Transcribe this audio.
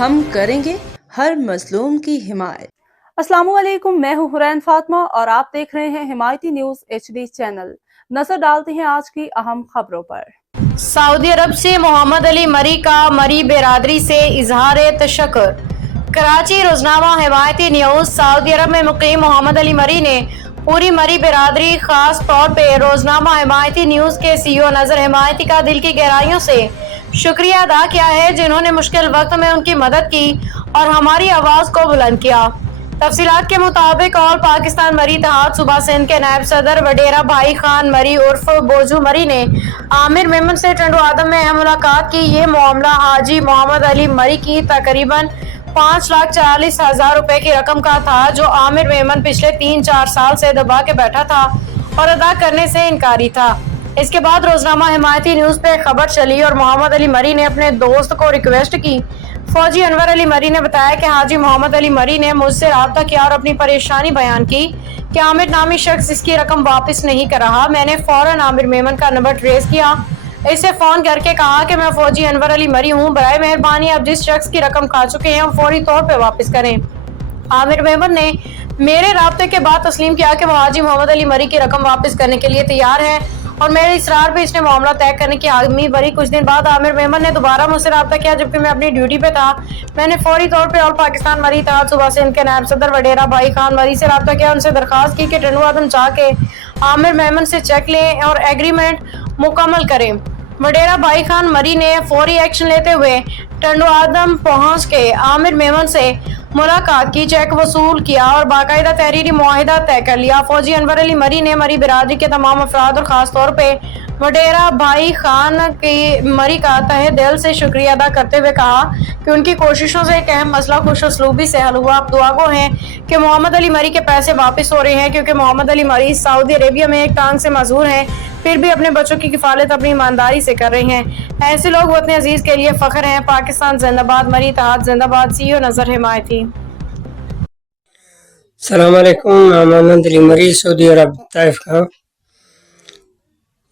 ہم کریں گے ہر مظلوم کی حمایت۔ السلام علیکم، میں ہوں حرین فاطمہ اور آپ دیکھ رہے ہیں حمایتی نیوز HD چینل۔ نظر ڈالتے ہیں آج کی اہم خبروں پر۔ سعودی عرب سے محمد علی مری کا مری برادری سے اظہار تشکر۔ کراچی، روزنامہ حمایتی نیوز۔ سعودی عرب میں مقیم محمد علی مری نے پوری مری برادری، خاص طور پہ روزنامہ حمایتی نیوز کے CEO نذر حمایتی کا دل کی گہرائیوں سے شکریہ ادا کیا ہے، جنہوں نے مشکل وقت میں ان کی مدد کی اور ہماری آواز کو بلند کیا۔ تفصیلات کے مطابق آل پاکستان مری اتحاد صوبہ سندھ کے نائب صدر وڈیرا بھائی خان مری عرف بوجو مری نے عامر میمن سے ٹنڈو آدم میں اہم ملاقات کی۔ یہ معاملہ حاجی محمد علی مری کی تقریباً 5,40,000 روپے کی رقم کا تھا، جو عامر میمن پچھلے 3-4 سال سے دبا کے بیٹھا تھا اور ادا کرنے سے انکاری تھا۔ اس کے بعد روزنامہ حمایتی نیوز پہ خبر چلی اور محمد علی مری نے اپنے دوست کو ریکویسٹ کی۔ فوجی انور علی مری نے بتایا کہ حاجی محمد علی مری نے مجھ سے رابطہ کیا اور اپنی پریشانی بیان کی کہ عامر نامی شخص اس کی رقم واپس نہیں کر رہا۔ میں نے فوراً عامر میمن کا نمبر ٹریس کیا، اسے فون کر کے کہا کہ میں فوجی انور علی مری ہوں، برائے مہربانی آپ جس شخص کی رقم کھا چکے ہیں فوری طور پہ واپس کریں۔ عامر میمن نے میرے رابطے کے بعد تسلیم کیا کہ وہ حاجی محمد علی مری کی رقم واپس کرنے کے لیے تیار ہے اور میرے اصرار پہ اس نے معاملہ طے کرنے کی حامی بھری۔ کچھ دن بعد عامر میمن نے دوبارہ مجھ سے رابطہ کیا، جبکہ میں اپنی ڈیوٹی پہ تھا۔ میں نے فوری طور پہ آل پاکستان مری اتحاد صوبہ سندھ کے نائب صدر وڈیرا بھائی خان مری سے رابطہ کیا، ان سے درخواست کی کہ ٹنڈو آدم جا کے عامر میمن سے چیک لیں اور ایگریمنٹ مکمل کریں۔ وڈیرا بھائی خان مری نے فوری ایکشن لیتے ہوئے ٹنڈو آدم پہنچ کے عامر میمن سے ملاقات کی، چیک وصول کیا اور باقاعدہ تحریری معاہدہ طے کر لیا۔ فوجی انور علی مری نے مری برادری کے تمام افراد اور خاص طور پہ وڈیرا بھائی خان کی مری کا تہہ دل سے شکریہ ادا کرتے ہوئے کہا کہ ان کی کوششوں سے ایک اہم مسئلہ خوش اسلوبی سے حل ہوا۔ اب دعا گو ہیں کہ محمد علی مری کے پیسے واپس ہو رہے ہیں، کیونکہ محمد علی مری سعودی عربیہ میں ایک ٹانگ سے معذور ہیں، پھر بھی اپنے بچوں کی کفالت اپنی ایمانداری سے کر رہے ہیں۔ ایسے لوگ وطن عزیز کے لیے فخر ہیں۔ پاکستان زندہ باد، مری اتحاد زندہ باد۔ CEO نذر حمایتی۔ السلام علیکم، محمد علی مری سعودی عرب طائف کا